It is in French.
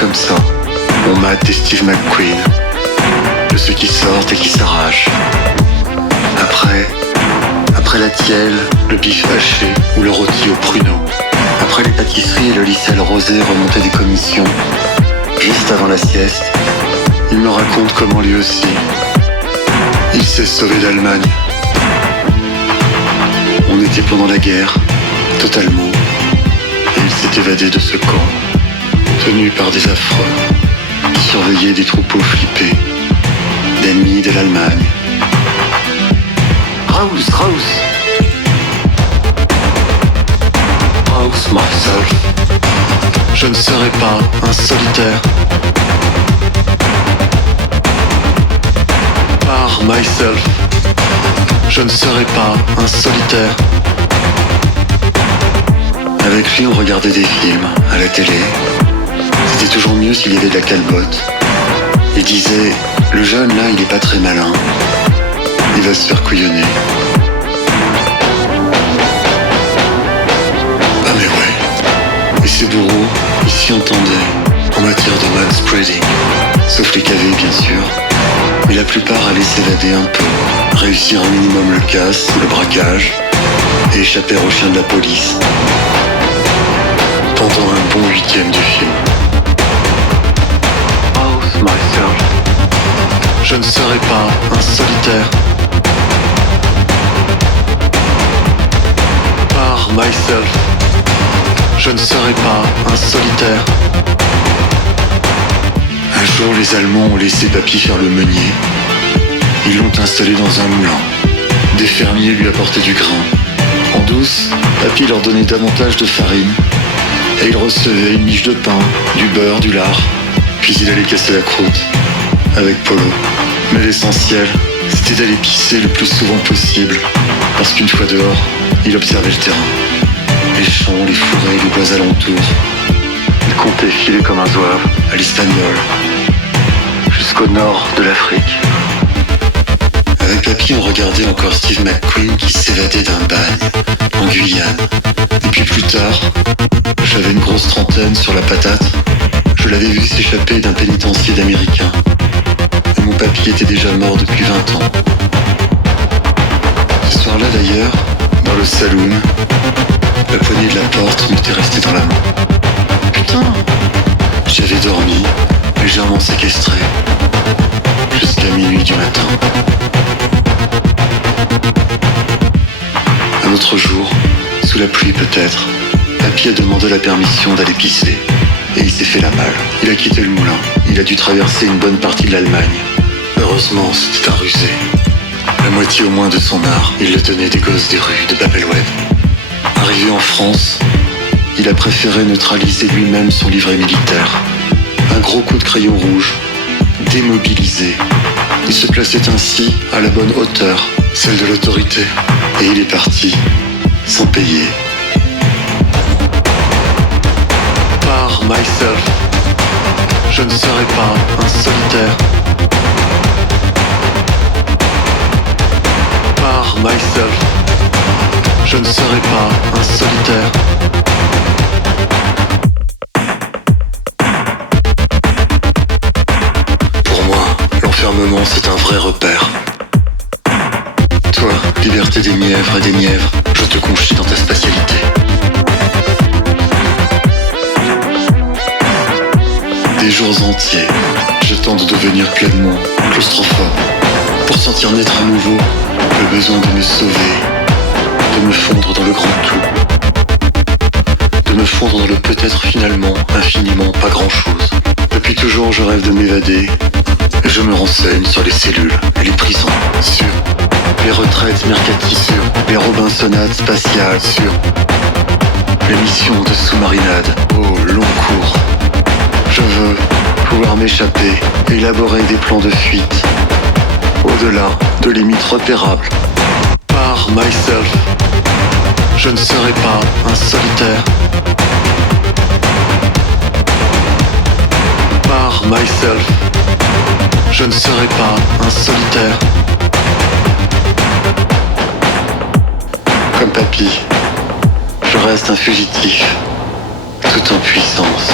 comme ça. On mate des Steve McQueen, de ceux qui sortent et qui s'arrachent. Après la tielle, le bif haché ou le rôti au pruneau. Après les pâtisseries et le licelle rosé remonté des commissions. Juste avant la sieste, il me raconte comment lui aussi, il s'est sauvé d'Allemagne. On était pendant la guerre, totalement, et il s'est évadé de ce camp, tenu par des affreux, qui surveillaient des troupeaux flippés, d'ennemis de l'Allemagne. Raus, myself. Je ne serai pas un solitaire. Par myself. Je ne serai pas un solitaire. Avec lui, on regardait des films à la télé. C'était toujours mieux s'il y avait de la calbotte. Il disait, le jeune là, il est pas très malin. Il va se faire couillonner. Ah mais ouais. Et ces bourreaux, ils s'y entendaient en matière de manspreading. Sauf les cavés, bien sûr. Mais la plupart allaient s'évader un peu, réussir un minimum le casse ou le braquage, et échapper aux chiens de la police. Pendant un bon 8e du film. House myself. Je ne serai pas un solitaire. Par myself. Je ne serai pas un solitaire. Un jour, les Allemands ont laissé Papy faire le meunier. Ils l'ont installé dans un moulin. Des fermiers lui apportaient du grain. En douce, Papy leur donnait davantage de farine. Et il recevait une miche de pain, du beurre, du lard. Puis il allait casser la croûte. Avec Polo. Mais l'essentiel, c'était d'aller pisser le plus souvent possible. Parce qu'une fois dehors, il observait le terrain. Les champs, les forêts, les bois alentours. Il comptait filer comme un zouave à l'Espagnol, jusqu'au nord de l'Afrique. Avec Papy, on regardait encore Steve McQueen qui s'évadait d'un bagne en Guyane. Et puis plus tard, j'avais une grosse trentaine sur la patate. Je l'avais vu s'échapper d'un pénitencier d'Américains. Et mon papy était déjà mort depuis 20 ans. Ce soir-là d'ailleurs, dans le saloon, la poignée de la porte m'était restée dans la main. Putain! J'avais dormi, légèrement séquestré, jusqu'à minuit du matin. Un autre jour, sous la pluie peut-être, Papy a demandé la permission d'aller pisser. Et il s'est fait la malle. Il a quitté le moulin. Il a dû traverser une bonne partie de l'Allemagne. Heureusement, c'était un rusé. La moitié au moins de son art, il le tenait des gosses des rues de Babelwed. Arrivé en France, il a préféré neutraliser lui-même son livret militaire. Un gros coup de crayon rouge, démobilisé. Il se plaçait ainsi à la bonne hauteur, celle de l'autorité. Et il est parti, sans payer. Par myself, je ne serai pas un solitaire. Par myself, je ne serai pas un solitaire. Pour moi, l'enfermement c'est un vrai repère. Toi, liberté des mièvres et des mièvres, je te confie dans ta spatialité. Des jours entiers, je tente de devenir pleinement claustrophobe pour sentir naître à nouveau le besoin de me sauver, de me fondre dans le grand tout, de me fondre dans le peut-être finalement, infiniment, pas grand-chose. Depuis toujours, je rêve de m'évader et je me renseigne sur les cellules et les prisons, sur les retraites mercatiles, sur les Robinsonades spatiales, sur les missions de sous-marinade au long cours. Je veux pouvoir m'échapper, élaborer des plans de fuite, au-delà de limites repérables. Par myself, je ne serai pas un solitaire. Par myself, je ne serai pas un solitaire. Comme Papy, je reste un fugitif, tout en puissance.